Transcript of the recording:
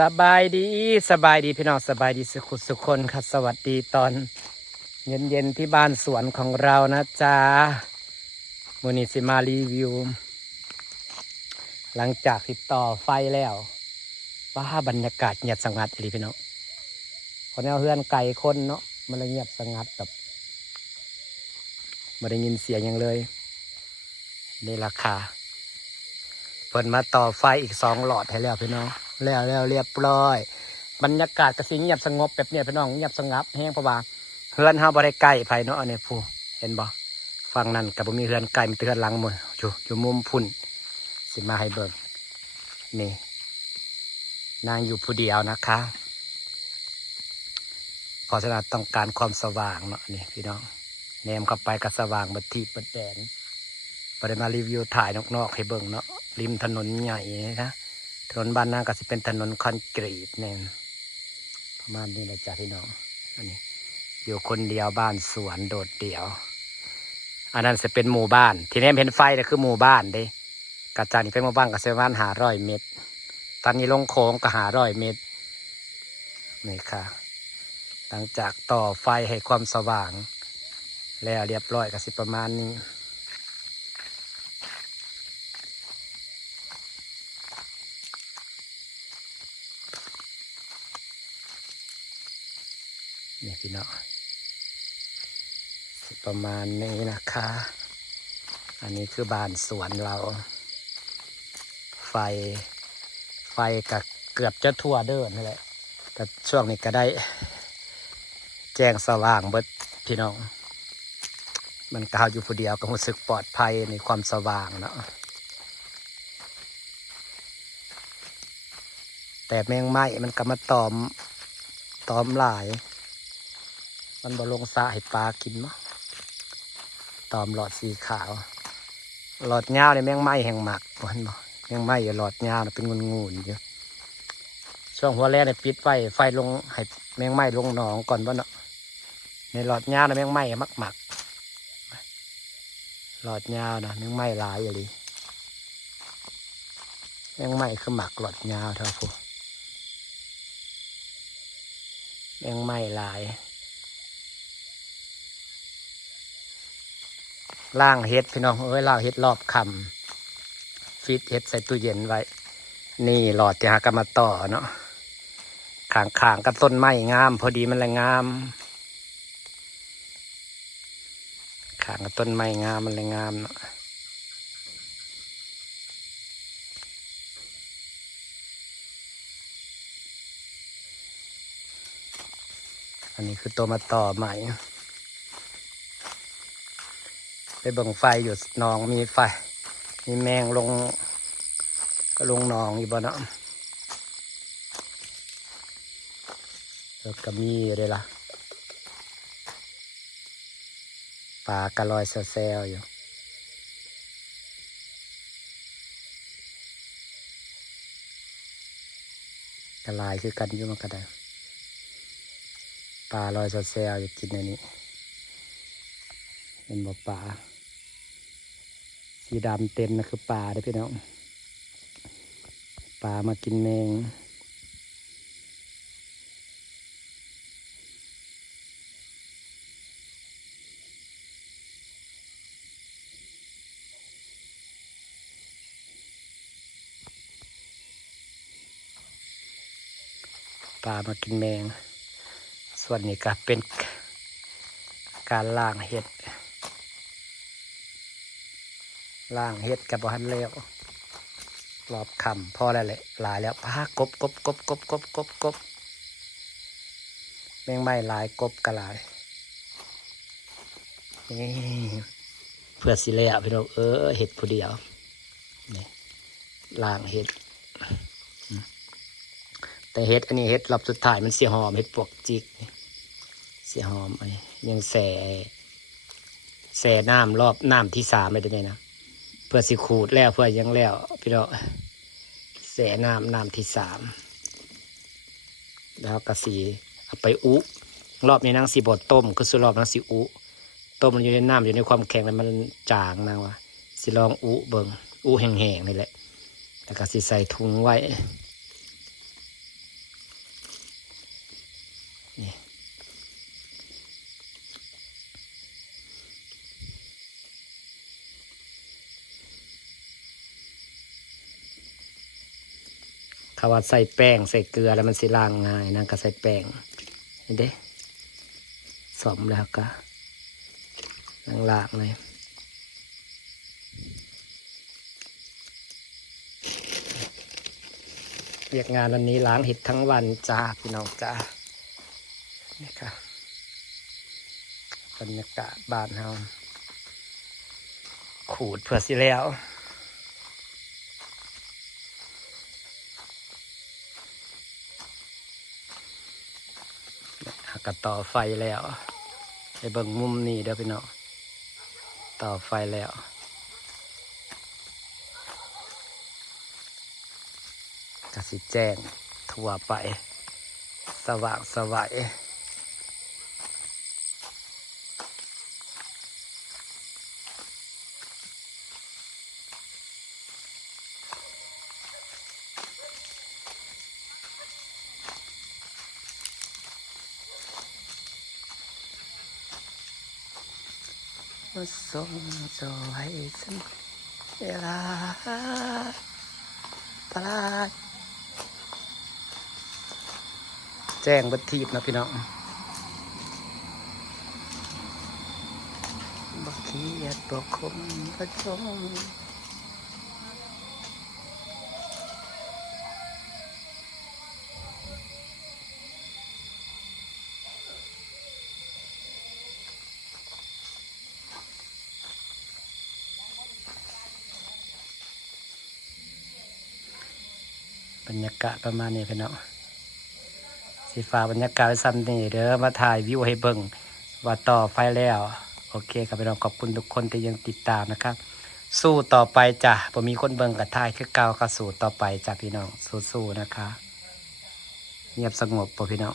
สบายดีพี่น้องสบายดีสุขคนค่ะสวัสดีตอนเย็นที่บ้านสวนของเรานะจ๊ะมื้อนี้สิมารีวิวหลังจากติดต่อไฟแล้วว่าบรรยากาศเงียบสงัดเลยพี่น้องคนเอาเฮือนไก่คนเนาะมันเลยเงียบสงัดแบบไม่ได้ยินเสียงยังเลยนี่ราคาเพิ่นมาต่อไฟอีก2 หลอดให้แล้วพี่น้องแล้วเรียบร้อยบรรยากาศก็สิเงียบสงบแบบเนี้ยพี่น้องเงียบสงับแห้งเพราะว่าเฮือนเฮาบ่ได้ใกล้ไผเนาะอันนี้ผู้เห็นบ่ฝั่งนั้นก็บ่มีเฮือนไกลมีแต่เฮือนหลังหมดอยู่มุมพุ่นสิมาให้เบิ่งนี่นางอยู่ผู้เดียวนะคะเพราะฉะนั้นต้องการความสว่างเนาะนี่พี่น้องแนมเข้าไปก็สว่างเบิดที่เบิดแดนบ่ได้มารีวิวถ่ายนอกๆให้เบิ่งเนาะริมถนนใหญ่นะถนนบ้านนาก็สิเป็นถนนคอนกรีตแน่นประมาณนี้นะจ๊ะพี่น้องอันนี้อยู่คนเดียวบ้านสวนโดดเดี่ยวอันนั้นจะเป็นหมู่บ้านที่นี่เห็นไฟนี่คือหมู่บ้านเด้กระจายนี่เป็นหมู่บ้านกับเซเว่น500 เมตรตอนนี้ลงโค้งก็500 เมตรนี่ค่ะหลังจากต่อไฟให้ความสว่างแล้วเรียบร้อยก็สิประมาณนี้นี่พี่น้องประมาณนี้นะคะอันนี้คือบ้านสวนเราไฟกับเกือบจะทั่วเดินนั่นแหละแต่ช่วงนี้ก็ได้แจ้งสว่างเบิดพี่น้องมันก้าวอยู่ผู้เดียวก็รู้สึกปลอดภัยในความสว่างเนาะแต่แมงไม้มันก็มาตอมหลายมันบ่ลงสระให้ปลากินมั้งตอมหลอดสีขาวหลอดยาวในแมงไม้แห่งหมักมันบ่แมงไม้หลอดยาวเป็นงูอยู่ช่วงหัวแรกเนี่ยปิดไฟลงให้แมงไม้ลงหนองก่อนว่าเนาะในหลอดยาวในแมงไม้หมักหลอดยาวนะแมงไม้หลายอย่างนี้แมงไม้คือหมักหลอดยาวเท่าพวกแมงไม้หลายล่างเฮ็ดพี่น้องล่างเฮ็ดรอบคำฟีดเฮ็ดใส่ตู้เย็นไว้นี่หลอดที่หากมาต่อเนาะขางกับต้นไม้งามพอดีมันเลยงามขางกับต้นไม้งามมันเลยงามเนาะอันนี้คือตัวมาต่อใหม่ไปเบิ่งไฟอยู่หนองมีไฟมีแมงลงหนองอยู่บ่เนาะแล้วก็มีเลยล่ะปลากระลอยแซวอยู่กระลายคือกันอยู่มันก็ได้ปลาลอยแซวอยู่กินในนี้เป็นบ่ปลาสีดำเต็มนะคือปลาเด้อพี่น้องปลามากินแมงส่วนนี้ก็เป็นการล่างเห็ดกับบ่ทันแล้วรอบคำพอแล้วแหละหลายแล้วกบแมงไม้หลายกบกระหลายนี่เพื่อสิแล้วพี่น้องเห็ดผู้เดียวนี่ล่างเห็ดแต่เห็ดอันนี้เห็ดรอบสุดท้ายมันเสียหอมเห็ดปวกจิกเสียหอมอันนี้ยังแส่น้ำรอบน้ำที่3ไม่ได้เลยนะเพื่อสิขูดแล้วเพื่อยังแล้วพี่น้องแส่น้ำที่3แล้วก็สีเอาไปรอบนี้นางสีบดต้มคือสุดรอบนางสีต้มมันอยู่ในน้ำอยู่ในความแข็งแล้วมันจางนางวะสิลองเบิ่งแห้งๆนี่แหละแล้วก็สิใส่ถุงไว้ เขาว่าใส่แป้งใส่เกลือแล้วมันสิล้างง่ายนะก็ใส่แป้งเห็นเด้สอมแล้วก็ล้างเลยเรียกงานวันนี้ล้างเห็ดทั้งวันจ้าพี่น้องจ้านี่ค่ะบรรยากาศบ้านเฮาขูดเพื่อสิแล้วก็ต่อไฟแล้วไปเบิ่งมุมนี้เด้อพี่น้องต่อไฟแล้วก็สิแจ้งทั่วไปสว่างสวัยมาส่งจอยฉันเวลาตลาดแจ้งบัตรทีบนะพี่น้องบักเขียดตัวคมประจงบรรยากาศประมาณนี้พี่น้องสีฟ้าบรรยากาศซ้ำนี่เด้อมาถ่ายวิวให้เบิ่งว่าต่อไฟแล้วโอเคครับพี่น้องขอบคุณทุกคนที่ยังติดตามนะครับสู้ต่อไปจ้ะผมมีคนเบิ่งกับถ่ายคือเก่าก็สู้ต่อไปจ้ะพี่น้องสู้ๆนะคะเงียบสงบป่ะพี่น้อง